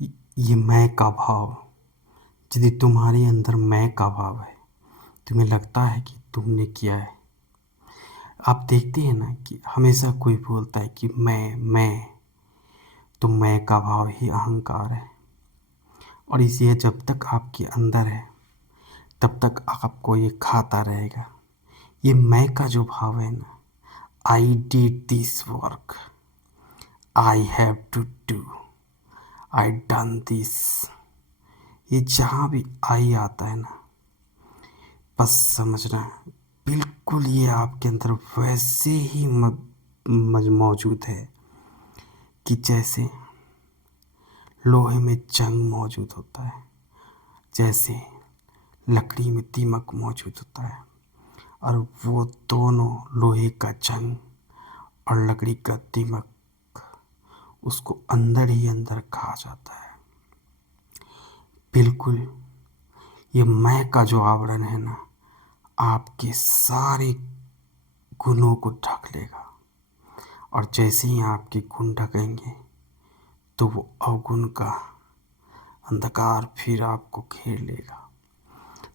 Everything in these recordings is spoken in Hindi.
ये मैं का भाव, यदि तुम्हारे अंदर मैं का भाव है, तुम्हें लगता है कि तुमने किया है। आप देखते हैं ना कि हमेशा कोई बोलता है कि मैं, तो मैं का भाव ही अहंकार है। और इसलिए जब तक आपके अंदर है, तब तक आपको ये खाता रहेगा। ये मैं का जो भाव है ना, I did this work, I have to do, I done this, ये जहाँ भी आई आता है ना, बस समझना बिल्कुल ये आपके अंदर वैसे ही मौजूद है कि जैसे लोहे में जंग मौजूद होता है, जैसे लकड़ी में दीमक मौजूद होता है, और वो दोनों लोहे का जंग और लकड़ी का दीमक उसको अंदर ही अंदर खा जाता है। बिल्कुल ये मैं का जो आवरण है ना, आपके सारे गुणों को ढक लेगा। और जैसे ही आपके गुण ढकेंगे तो वो अवगुण का अंधकार फिर आपको घेर लेगा।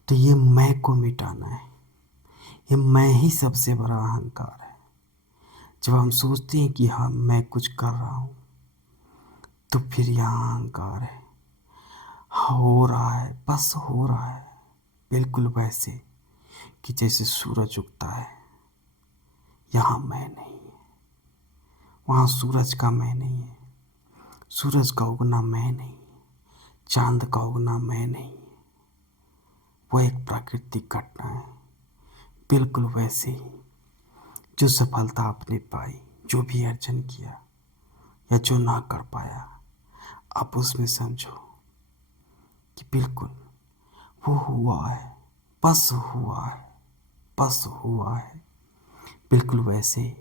तो ये मैं को मिटाना है। ये मैं ही सबसे बड़ा अहंकार है। जब हम सोचते हैं कि हाँ मैं कुछ कर रहा हूँ, तो फिर यहाँ अहंकार है। हो रहा है, बस हो रहा है, बिल्कुल वैसे कि जैसे सूरज उगता है। यहाँ मैं नहीं है, वहाँ सूरज का मैं नहीं है, सूरज का उगना मैं नहीं है, चांद का उगना मैं नहीं है, वो एक प्राकृतिक घटना है। बिल्कुल वैसे ही जो सफलता आपने पाई, जो भी अर्जन किया या जो ना कर पाया, आप उसमें समझो कि बिल्कुल वो हुआ है, बस हुआ है, बस हुआ है। बिल्कुल वैसे ही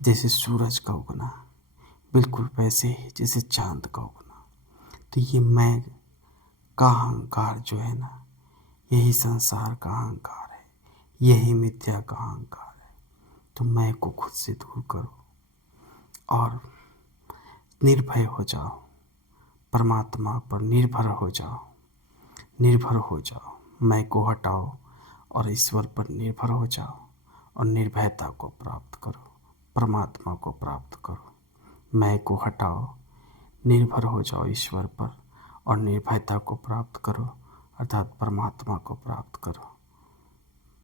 जैसे सूरज का उगना, बिल्कुल वैसे ही जैसे चांद का उगना। तो ये मैं का अहंकार जो है ना, यही संसार का अहंकार है, यही मिथ्या का अहंकार है। तो मैं को खुद से दूर करो और निर्भय हो जाओ, परमात्मा पर निर्भर हो जाओ, निर्भर हो जाओ। मैं को हटाओ और ईश्वर पर निर्भर हो जाओ और निर्भयता को प्राप्त करो, परमात्मा को प्राप्त करो। मैं को हटाओ, निर्भर हो जाओ ईश्वर पर और निर्भयता को प्राप्त करो, अर्थात परमात्मा को प्राप्त करो।